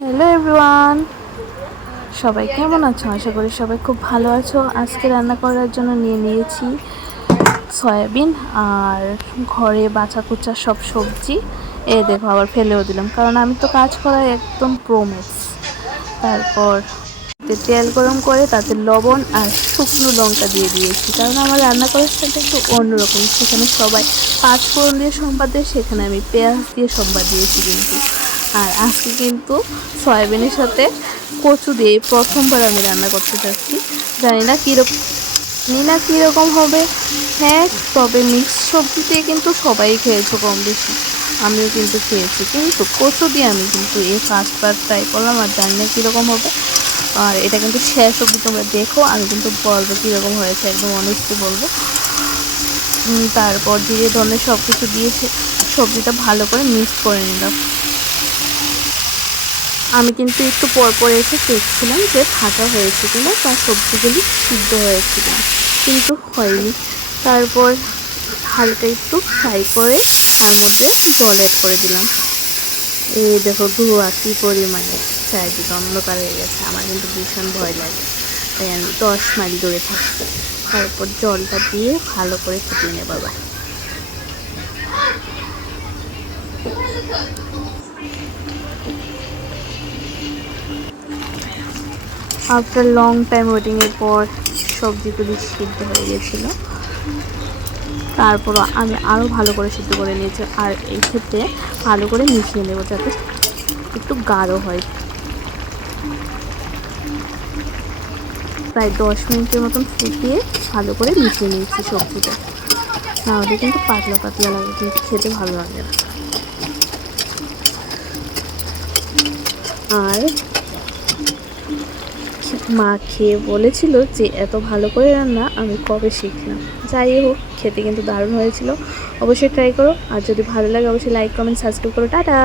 Hello everyone, সবাই কেমন আছো? আশা করি সবাই খুব ভালো আছো। আজকে রান্না করার জন্য নিয়ে নিয়েছি সয়াবিন আর ঘরে বাছা কুচা সব সবজি। দেখো আবার ফেলেও দিলাম, কারণ আমি তো কাজ করার একদম প্রোম্যাক্স। তারপর তেল গরম করে তাতে লবণ আর শুকনো লঙ্কা দিয়ে দিয়েছি, কারণ আমার রান্না করার স্টাইলটা একটু অন্যরকম। সেখানে সবাই পাঁচ ফোড়ন দিয়ে সম্বাদ দেয়, সেখানে আমি পেঁয়াজ দিয়ে সম্বাদ দিয়েছি কিন্তু। আর আজকে কিন্তু সয়াবিনের সাথে কচু দিয়ে প্রথমবার আমি রান্না করতে চাচ্ছি। জানি না কীরকম হবে। হ্যাঁ, তবে মিক্স সবজি দিয়ে কিন্তু সবাই খেয়েছো কম বেশি, আমিও কিন্তু খেয়েছি, কিন্তু কচু দিয়ে আমি কিন্তু এই ফার্স্টবার ট্রাই করলাম। আর জানি না কীরকম হবে। আর এটা কিন্তু শেষ অবধি তোমরা দেখো, আমি কিন্তু বলবো কীরকম হয়েছে, একদম অনেস্টলি বলবো। তারপর দিয়ে ধরনের সব কিছু দিয়ে সবজিটা ভালো করে মিক্স করে নিলাম। আমি কিন্তু একটু পর এসে দেখছিলাম যে ভাজা হয়েছে কিনা বা সবজিগুলি সিদ্ধ হয়েছে কিনা, কিন্তু হয়নি। তারপর হালকা একটু ফ্রাই করে তার মধ্যে জল অ্যাড করে দিলাম। এই দেখো ধোয়া কী পরিমাণে চারিদিকে অন্ধকার হয়ে গেছে, আমার কিন্তু ভীষণ ভয় লাগে, তাই আমি 10 মাইল দূরে থাকি। তারপর জলটা দিয়ে ভালো করে ফুটিয়ে নেব। বাবা, আফটার লং টাইম ওয়েটিংয়ের পর সবজিগুলি সিদ্ধ হয়ে গেছিলো। তারপরও আমি আরও ভালো করে সিদ্ধ করে নিয়েছি, আর এই ক্ষেত্রে ভালো করে মিশিয়ে নেব যাতে একটু গাঢ় হয়। প্রায় 10 মিনিটের মতন ফুটিয়ে ভালো করে মিশিয়ে নিয়েছি সবজিটা, নাহলে কিন্তু পাতলা পাতলা লাগে, কিন্তু খেতে ভালো লাগে না। আর মা খেয়ে বলেছিল যে এত ভালো করে রান্না আমি কবে শিখলাম। যাই হোক, খেতে কিন্তু দারুণ হয়েছিল। অবশ্যই ট্রাই করো, আর যদি ভালো লাগে অবশ্যই লাইক কমেন্ট সাবস্ক্রাইব করো। টাটা।